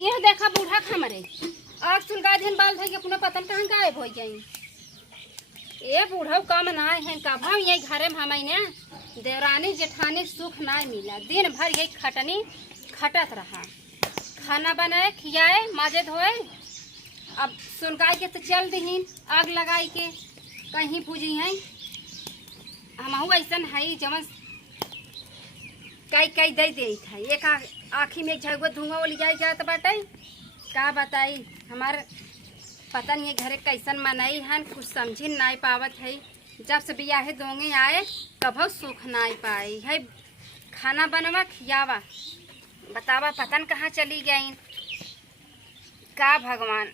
यह देखा बूढ़ा खमरे आग सुलगा दिन बाल धई अपना पतन कहाँ गायब हो जाई। ये बूढ़ा कम ना है कभा यही घरे में हमने देवरानी जेठानी सुख ना मिला। दिन भर यही खटनी खटत रहा, खाना बनाए खियाए माजे धोए। अब सुलगाई के तो चल दीन आग लगाई के कहीं पूजी है। हम ऐसा है जमन कई कई दे दे था एक आँखी में झगो धुआं ले जाए जात बाटे। का बताई हमार पता नहीं घरे कैसन मनाई हन, कुछ समझी नहीं पावत है। जब से बियाहे दोंगे आए कभो सुख नहीं पाई है। खाना बनवा खियावा बतावा पतन कहाँ चली गई। का भगवान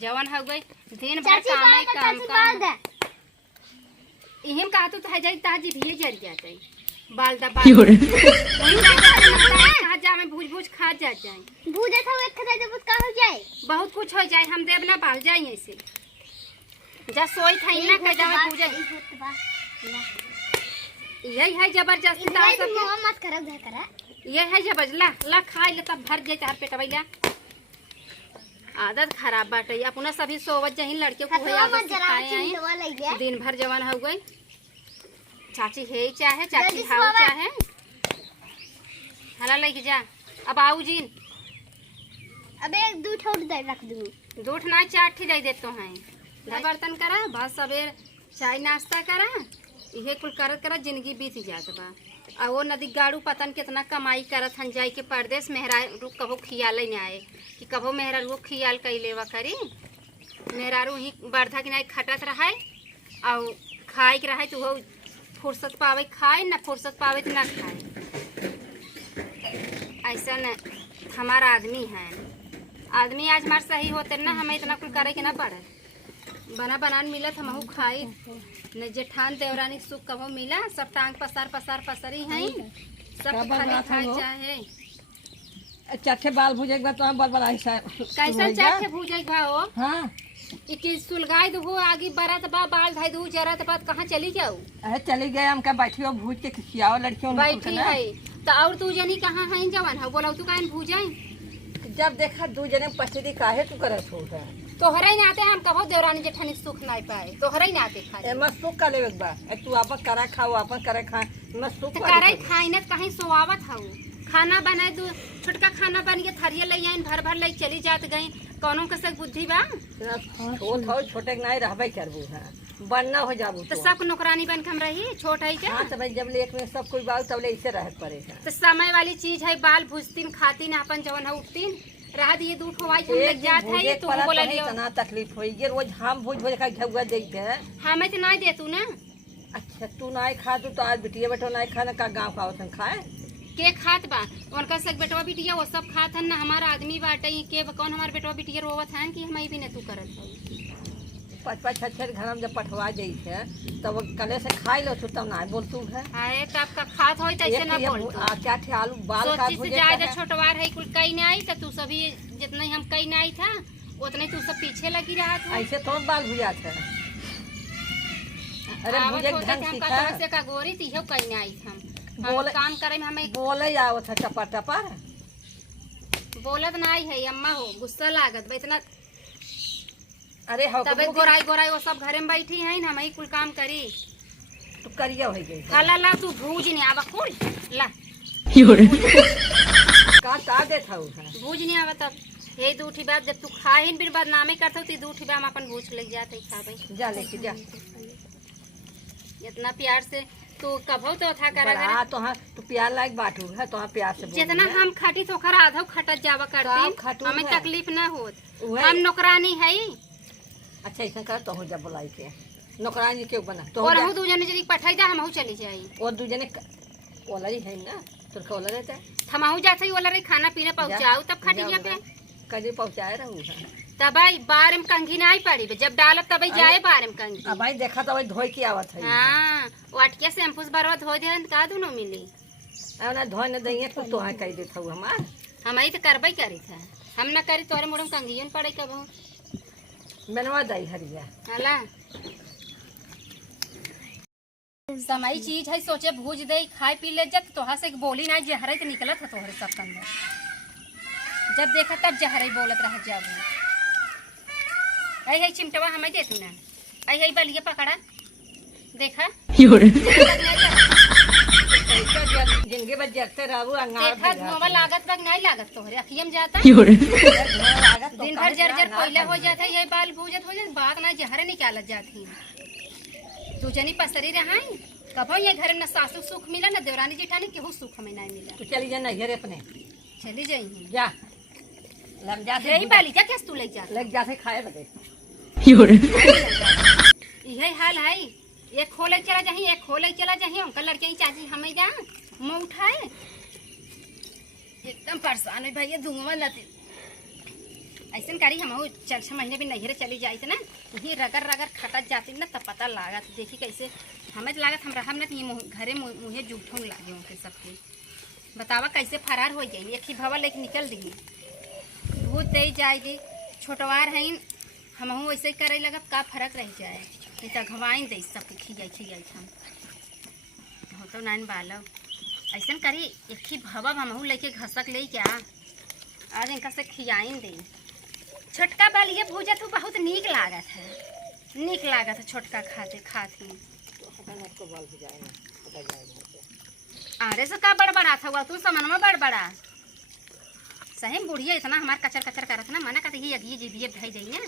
जवन हो गई दिन भर काम काम इहम कहा तो है जाई ताजी भी जर जाते बाल दबा जा में भूज भूज खा जा जाए भूजा था एक खदा जब का हो जाए बहुत कुछ हो जाए। हम देव ना बाल जाए ऐसे जा सोई था ना कह जावे भूजा यही है जबरदस्ती ला सब मत करब घर करा ये है जबरला ला खाई ले तब भर जाए चार पेट बैला। आदत खराब बाटे अपना सभी सोवत जही लड़के को है आदत सिखाए हैं। दिन भर जवान हो गई चाची है चाहे चाची हाउ चाहे हला लेके जा। अब आऊ जीन अबे एक दूध छोड़ दे रख दूं दूठ ना चार ठी दे देतो हैं। बर्तन करा बस सवेर चाय नाश्ता करा इहे कुल करत करत जिंदगी बीत जात बा। आ वो नदी गाड़ू पतन कितना कमाई करत हन जाई के परदेश मेहरा रुक कभो खियाल नहीं आए कि कभो मेहरा रुक खियाल कई लेवा करी। मेहरारू ही बर्धा की नहीं खटत रहा और खाए के रहा तो वो फुर्सत पावे खाए ना फुर्सत पावे तो ना खाए। ऐसा न हमारा आदमी है। आदमी आज हमारे सही होते ना हमें इतना कुल करे के ना पड़े। बना बनान मिलत हम खाई न जेठान देवरानी सुख कभो मिला सब टांग पसार पसार पसरी हैं सब खाली खाए चाहे चाटे बाल भुजे के बाद तो हम बाल बनाई सा कैसा चाटे भुजे के हो। हां इके सुलगाई दो आगे बरत बा बाल धाई दो जरत बात कहां चली जाऊ। अरे चली गए हम का बैठियो भूज के खियाओ लड़कियों बैठी है तो और तू जनी कहां है जवान हो बोला तू कान भुजाई। जब देखा दू जने पछदी काहे तू करत हो तोहरे ही आते हम कहो देवरानी जेठानी सुख नहीं पाए तोहरे ही आते खाए मत सुख का लेवे बा तू आपन करा खाओ आपन करे खा मत सुख करे खाई न कहीं सोवावत हूँ। खाना बनाए दो छोटका खाना बन के थरिया ले आइन भर भर ले चली जात गई कौनो कसक बुद्धि बा छोट हो छोटे के नहीं रहबे करबू हां बनना हो जाबू तो सब नौकरानी बन के हम रही छोट है क्या। हां तो भाई जब ले एक में सब कोई बाल तब ले ऐसे रह पड़ेगा तो समय वाली चीज है बाल भूजतीन खातीन अपन जवन है उठतीन रहा दिए दूध खवाई हम लग जात है तू बोला लियो इतना तकलीफ होई ये रोज हम भूज भूज का घेउआ देते हैं हमें तो नहीं दे तू ना। अच्छा तू नहीं खा तू तो आज बिटिया बेटो नहीं खाना का गांव का होतन खाए के खात बा उनका सब बेटवा बिटिया वो सब खात हन ना हमारा आदमी बाटे के कौन हमार बेटवा बिटिया रोवत हन कि हम भी ने तू करत हो। पाँच पाँच छह छह घर में जब पठवा जाई है तब कले से खाई लो तब ना बोल तू है अरे तब का खात होई तैसे ना बोल क्या थे आलू बाल का भुजे ज्यादा छोटवार है कुल कई नहीं आई तो तू सभी जितना हम कई नहीं आई था उतने तू सब पीछे लगी रहा था ऐसे तो बाल भुजा था। अरे भुजे ढंग सीखा से का गोरी तीहो कई नहीं आई हम बोले काम करे में हमें बोले आओ था टपर टपर बोलत नहीं है अम्मा हो गुस्सा लागत इतना। अरे हो तबे गोराई गोराई वो सब घरे में बैठी है ना हम कुल काम करी तू करिया हो गई ला ला तू भूज नहीं आवा कुल ला का दे था भूज नहीं आवा तब ये दूठी बात जब तू खाए फिर बाद नामे करता ती दूठी बात हम अपन भूज लग जाते खावे जा लेके जा इतना प्यार से तू कभो तो था करा हां तो हां तू प्यार लायक बाटू है तो हां प्यार से जितना हम खटी तो खरा आधा खटत जावा करती हमें तकलीफ ना होत हम नौकरानी है। अच्छा ऐसा कर तो हो जा बुलाई के नौकरानी के बना तो और हम दू जने जरी पठाई दा हम चली जाई और दू जने ओला ही है ना तो कोला रहता है हम जाते ही ओला रे खाना पीना पहुंचाओ तब खटिया पे कभी पहुंचाए रहू तबाई बार में कंघी नहीं पड़ी जब डालब तब जाए बार में कंघी अब भाई देखा तो धोई के आवत है। हां वाटके शैम्पू बारवा धो दे का दोनों मिली अब ना धोए न दइए तो हां कह देत हूं हमार हमई तो करबई करी था हम ना करी तोरे मुड़म कंघीन पड़े कबो मनवा दई हरिया हला समय चीज है सोचे भूज दे खाए पी ले जत तोहा से बोली ना जे हरे निकलत है तोहरे सब कंदर जब देखा तब जहरे बोलत रह जब आई चिमटवा हमें दे तू ना आई बलिए पकड़ा देखा जिंदगी भर जगते रहू अंगार देखा धुआं लागत बग नहीं लागत तोहरे अखियम जाता दिन दिन भर जर्जर कोयला हो जाता है, ये बाल भूजत हो जात बात ना जहरे निकालत जाती तू जनी पसरी रहाई कभो ये घर न सासू सुख मिला न देवरानी जेठानी केहू सुख हमें नहीं मिला। तू चली जा नैहर अपने चली जाई जा लग जा यही बाली क्या कैसे तू ले जा लग जा से खाए लगे यही हाल है एक खोले चला जाही एक खोले चला जाही अंकल लड़के चाची हमें जा मुँह उठाए एकदम परेशान है भैया धुआं लते ऐसा करी हम 4-6 महीने भी नैहरे चली जाती ना वही रगर रगर खटत जाती ना तब पता लागत देखी कैसे हमें तो लागत हम रहम ना ये घरे मुँहे जूठों लागे उनके सबके बतावा कैसे फरार हो जाए एक ही भवा लेके निकल दी दूध दे जाएगी छोटवार है हम वैसे ही करे लगत का फर्क रह जाए नहीं तो घवाइन दे सबके खियाई हम हो तो नान बालो ऐसा करी एक ही भवा हम लेके घसक ले क्या आज इनका से खियाइन दे छोटका बाल ये भूजा तो बहुत नीक लागत है छोटका खाते अरे से का बड़बड़ा था हुआ तू समन में बड़बड़ा सही बुढ़िया इतना हमार कचर कचर करत ना मना कहते ये जीभिए धई दई ना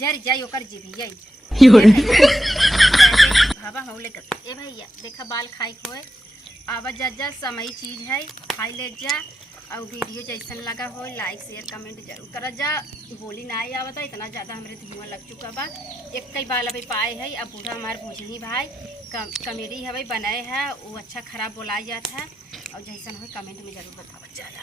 जर जाई ओकर जीभिए भाबा हम ले ए भैया देखा बाल खाई खोए आवा जा समय चीज है खाई ले जा और वीडियो जैसन लगा हो लाइक शेयर कमेंट जरूर कर जा बोली ना आई आवता इतना ज़्यादा हमारे धुआं लग चुका बा एक कई बाल अभी पाए है अब बूढ़ा हमारे भूजही भाई कॉमेडी हवे बनाए है वो अच्छा खराब बोला जाता है और जैसन हो कमेंट में जरूर बतावा ज़्यादा।